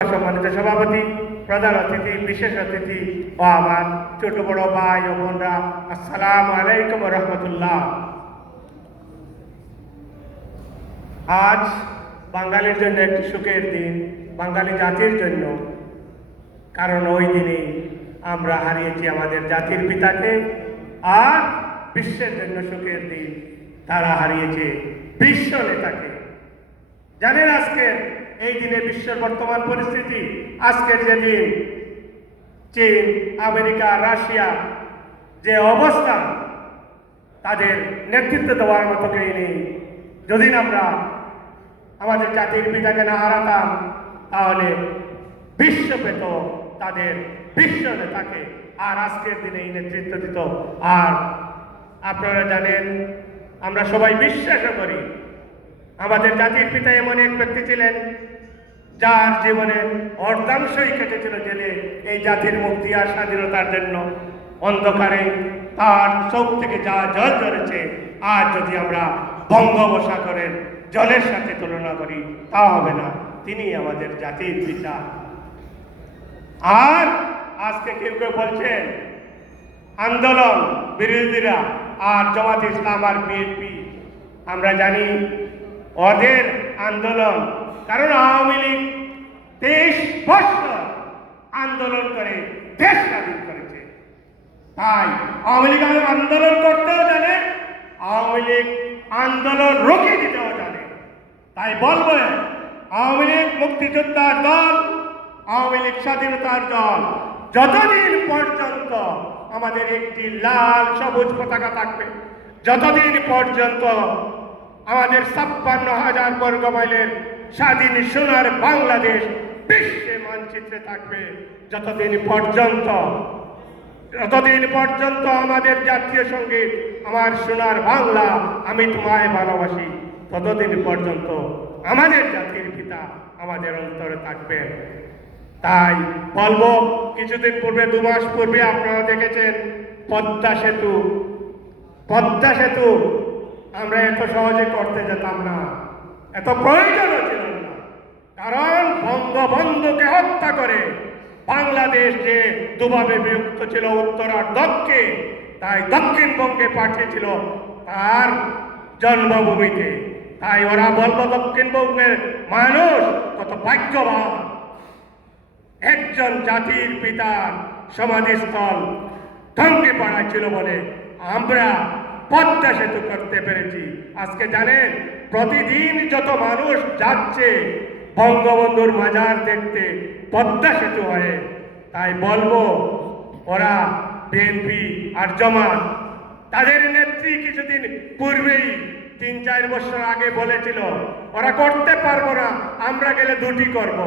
সম্মানিত সভাপতি, প্রধান অতিথি, বিশেষ অতিথি ও আমার ছোট বড় ভাই ও বোনরা, আসসালামু আলাইকুম রহমতুল্লাহ। আজ বাঙালির জন্য একটি সুখের দিন, বাঙালি জাতির জন্য। কারণ ওই দিনেই আমরা হারিয়েছি আমাদের জাতির পিতাকে, আর বিশ্বের জন্য সুখের দিন, তারা হারিয়েছে বিশ্ব নেতাকে। জানেন আজকের এই দিনে বিশ্বের বর্তমান পরিস্থিতি, আজকের যে দিন চীন, আমেরিকা, রাশিয়া যে অবস্থা, তাদের নেতৃত্ব দেওয়ার মতো কেউ নেই। যদি আমরা আমাদের জাতির পিতাকে না হারাতাম, তাহলে বিশ্ব পেত তাদের বিশ্ব নেতাকে, আর আজকের দিনে এই নেতৃত্ব দিত। আর আপনারা জানেন, আমরা সবাই বিশ্বাস করি আমাদের জাতির পিতা এমন এক ব্যক্তি ছিলেন যার জীবনের অর্ধাংশই কেটেছিল জেলে এই জাতির মুক্তি আর স্বাধীনতার জন্য। অন্ধকারে তার চোখ থেকে যা জল ঝরেছে, আর যদি আমরা বঙ্গোপসাগরের জলের সাথে তুলনা করি তা হবে না। তিনি আমাদের জাতির পিতা। আর আজকে কেউ কেউ বলছেন আন্দোলন বিরোধীরা আর জামাত ইসলাম আর বিএনপি, আমরা জানি ওদের আন্দোলন, কারণ আওয়ামী লীগ 23 বছর আন্দোলন করে দেশ স্বাধীন করেছে। তাই আওয়ামী লীগ আন্দোলন করতেও জানে, আওয়ামী লীগ আন্দোলন রুখে দিতেও জানে। তাই বলবো, আওয়ামী লীগ মুক্তিযোদ্ধার দল, আওয়ামী লীগ স্বাধীনতার দল, যতদিন পর্যন্ত আমাদের একটি লাল সবুজ পতাকা থাকবে, যতদিন পর্যন্ত আমাদের 56,000 বর্গ মাইলের স্বাধীন সোনার বাংলাদেশ বিশ্বে মানচিত্রে থাকবে, যতদিন পর্যন্ত আমাদের জাতীয় সঙ্গীত আমার সোনার বাংলা আমি তোমায় ভালোবাসি, ততদিন পর্যন্ত আমাদের জাতির পিতা আমাদের অন্তরে থাকবে। তাই বলবো, কিছুদিন পূর্বে, 2 মাস পূর্বে আপনারা দেখেছেন পদ্মা সেতু আমরা এত সহজে করতে যেতাম না, এত প্রয়োজনও ছিল না। কারণ বঙ্গবন্ধুকে হত্যা করে বাংলাদেশ যে দুভাবে বিভক্ত ছিল, উত্তর আর দক্ষিণ, তাই দক্ষিণবঙ্গে পাঠিয়েছিল তার জন্মভূমিতে। তাই ওরা বলবো, দক্ষিণবঙ্গের মানুষ কত ভাগ্যবান, একজন জাতির পিতার সমাধিস্থল ধ্বংসে পড়া ছিল বলে আমরা পদ্মা সেতু করতে পেরেছি। আজকে জানেন, প্রতিদিন যত মানুষ যাচ্ছে বঙ্গবন্ধুর মাজার দেখতে পদ্মা সেতু হয়ে। তাই বলবো, ওরা বিএনপি আর জামাত, তাদের নেত্রী কিছুদিন পূর্বেই 3-4 বছর আগে বলেছিল ওরা করতে পারবো না, আমরা গেলে 2টি করব।